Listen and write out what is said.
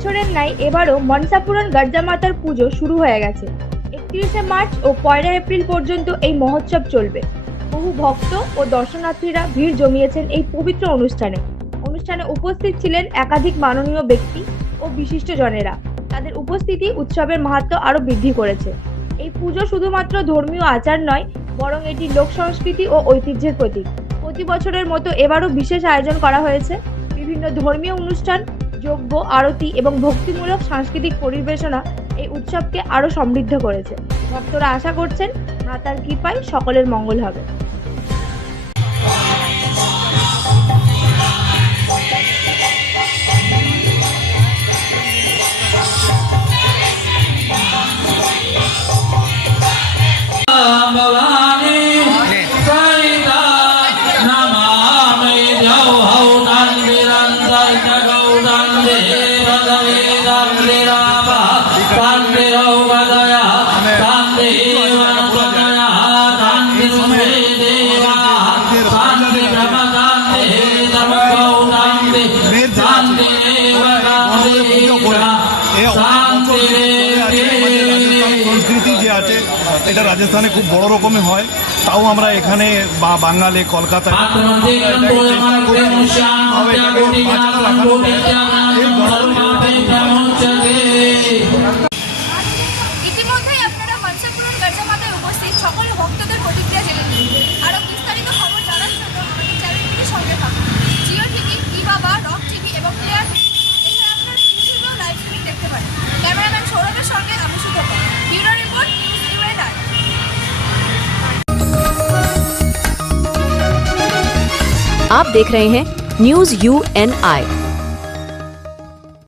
বছরের ন্যায় এবারও মনসাপুরন গর্জা মাতার পুজো শুরু হয়ে গেছে। 31শে মার্চ ও 1 এপ্রিল পর্যন্ত এই মহোৎসব চলবে। বহু ভক্ত ও দর্শনার্থীরা ভিড় জমিয়েছেন এই পবিত্র অনুষ্ঠানে। অনুষ্ঠানে উপস্থিত ছিলেন একাধিক মাননীয় ব্যক্তি ও বিশিষ্টজনেরা। তাদের উপস্থিতি উৎসবের মাহাত্ম্য আরও বৃদ্ধি করেছে। এই পুজো শুধুমাত্র ধর্মীয় আচার নয়, বরং এটি লোক সংস্কৃতি ও ঐতিহ্যের প্রতীক। প্রতি বছরের মতো এবারও বিশেষ আয়োজন করা হয়েছে। বিভিন্ন ধর্মীয় অনুষ্ঠান, যজ্ঞ, আরতি এবং ভক্তিমূলক সাংস্কৃতিক পরিবেশনা এই উৎসবকে আরও সমৃদ্ধ করেছে। ভক্তরা আশা করছেন মাতার কৃপায় সকলের মঙ্গল হবে। সংস্কৃতি যে আছে এটা রাজস্থানে খুব বড় রকমের হয়, তাও আমরা এখানে বা বাঙালি কলকাতায় ইতিমধ্যেই আপনারা মনসাপুরন গর্জা মাতায় উপস্থিত সকল ভক্তদের প্রতিক্রিয়া জেনে নিন। আরও বিস্তারিত খবর জানার জন্য আমাদের চ্যানেলটির সঙ্গে থাকুন। জিও টিভি, ইবাবা, রক টিভি এবং প্লেয়ার টিভি, এছাড়া আপনারা ইউটিউবেও লাইভ স্ট্রিমিং দেখতে পারেন। ক্যামেরাম্যান সৌরভের সঙ্গে আমি Sutapa. Bureau report, news UNI। आप देख रहे हैं न्यूज UNI।